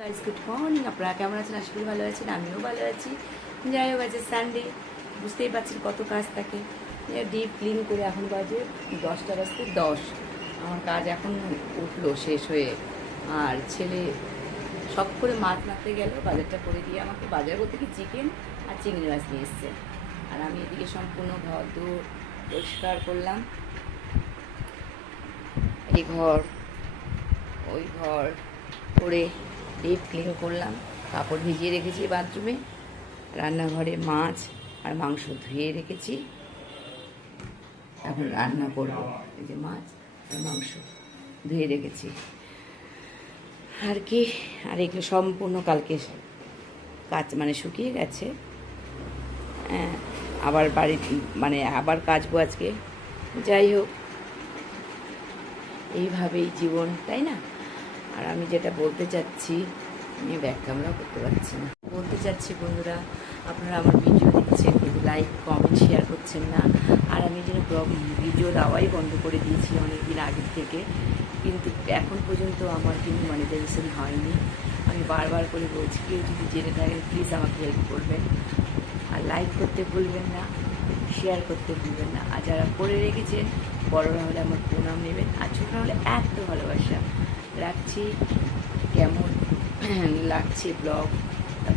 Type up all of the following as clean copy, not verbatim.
Guys good morning. আপনারা কেমন আছেন? আশা করি ভালো আছেন, আমিও ভালো আছি। যাই হোক, আজকে সানডে, বুঝতেই পারছেন কত কাজ থাকে। ডিপ ক্লিন করে এখন বাজে 10:10। আমার কাজ এখন উঠলো শেষ হয়ে। আর ছেলে সব করে মাছ মারতে গেল, বাজারটা করে দিয়ে আমাকে বাজার করতে কি চিকেন আর চিংড়ি মাছ নিয়ে এসছে। আর আমি এদিকে সম্পূর্ণ ঘর দৌড় পরিষ্কার করলাম। এই ঘর ওই ঘর করে ডিপ ক্লিন করলাম, কাপড় ভিজিয়ে রেখেছি বাথরুমে, রান্নাঘরে মাছ আর মাংস ধুয়ে রেখেছি, এখন রান্না করব। এই যে মাছ আর মাংস ধুয়ে রেখেছি আর কি। আর এগুলো সম্পূর্ণ কালকে কাজ শুকিয়ে গেছে। আবার বাড়ি আবার কাচবো আজকে। যাই হোক, এইভাবেই জীবন, তাই না? আর আমি যেটা বলতে চাচ্ছি, আমি ব্যাক ক্যামেরা করতে পারছি না, বলতে চাচ্ছি বন্ধুরা, আপনারা আমার ভিডিও দেখছেন কিন্তু লাইক কমেন্ট শেয়ার করছেন না। আর আমি যেন ভিডিও দেওয়াই বন্ধ করে দিয়েছি অনেক দিন আগের থেকে, কিন্তু এখন পর্যন্ত আমার কিন্তু মনিটাইজেশন হয়নি। আমি বারবার করে বলছি, কেউ যদি জেনে থাকেন প্লিজ আমাকে হেল্প করবেন। আর লাইক করতে ভুলবেন না, শেয়ার করতে ভুলবেন না। আর যারা করে রেখেছেন, বড়রা হলে আমার প্রণাম নেবেন, আর ছোটরা হলে এত ভালোবাসা রাখছি। কেমন লাগছে ব্লগ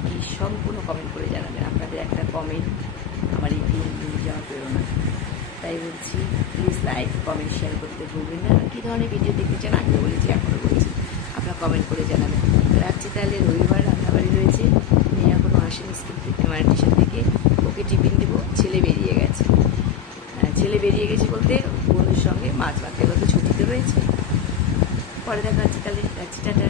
কি সম্পূর্ণ কমেন্ট করে জানাবেন। আপনাদের একটা কমেন্ট আমার এই দিন যাওয়া প্রেরণা। তাই বলছি, প্লিজ লাইক কমেন্ট শেয়ার করতে ভুলবেন না। কী ধরনের ভিডিও দেখতে চান আগে বলেছি, এখনও বলছি, আপনারা কমেন্ট করে জানাবেন। রাখছি তাহলে। রবিবার রান্নাবাড়ি রয়েছে, মেয়ে এখনও আসেনি স্কুল থেকে, টিউশন থেকে, ওকে টিফিন দেবো। ছেলে বেরিয়ে গেছে বলতে বন্ধুর সঙ্গে মাছ মারতে, বলতে ছুটিতে রয়েছে। পরে দেখা হচ্ছে তাহলে। রাখছি, টাটা।